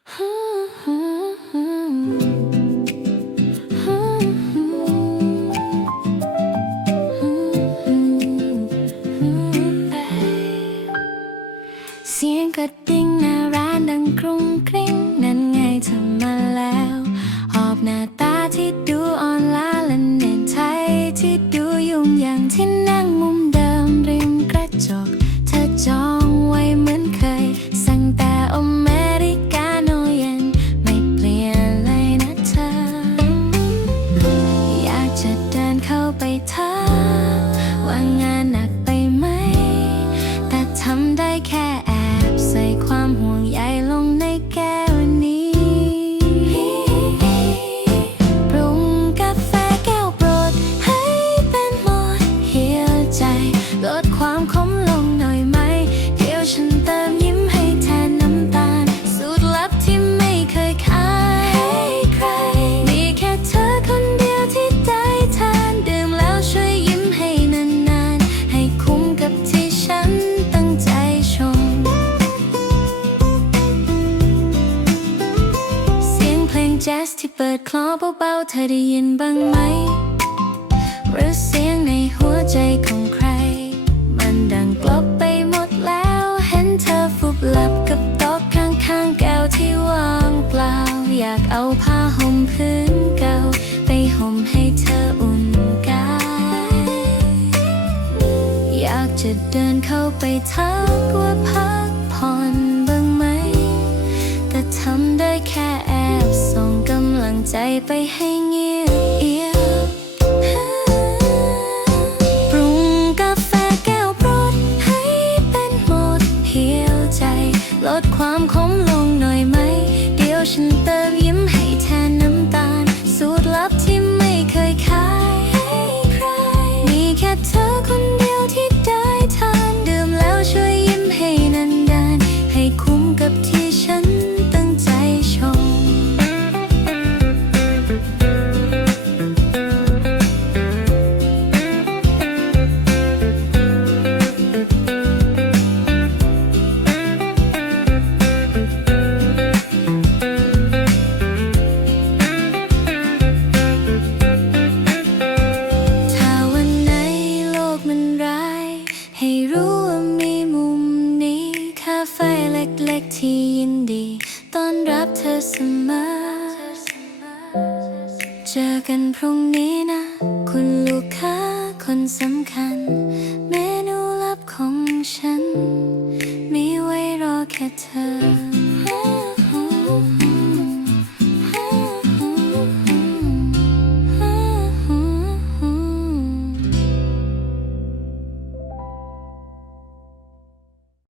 เสียงกระดิ่งหน้าร้านดังกรุงกริ้งนั่นไงทำมาแล้ว หอบหน้าตา เข้าไปถามว่างานหนักไปไหม แต่ทำได้แค่แอบ ที่เปิดคลอเบาๆเธอได้ยินบ้างไหมหรือเสียงในหัวใจของใคร มันดังกลบไปหมดแล้ว เห็นเธอฟุบหลับกับโต๊ะข้างๆแก้วที่วางเปล่า อยากเอาผ้าห่มพื้นเก่า ไปห่มให้เธออุ่นกาย อยากจะเดินเข้าไปทักว่าพัก ลังใจ ที่ยินดีต้อนรับเธอเสมอ เจอกันพรุ่งนี้นะ คุณลูกค้าคนสำคัญ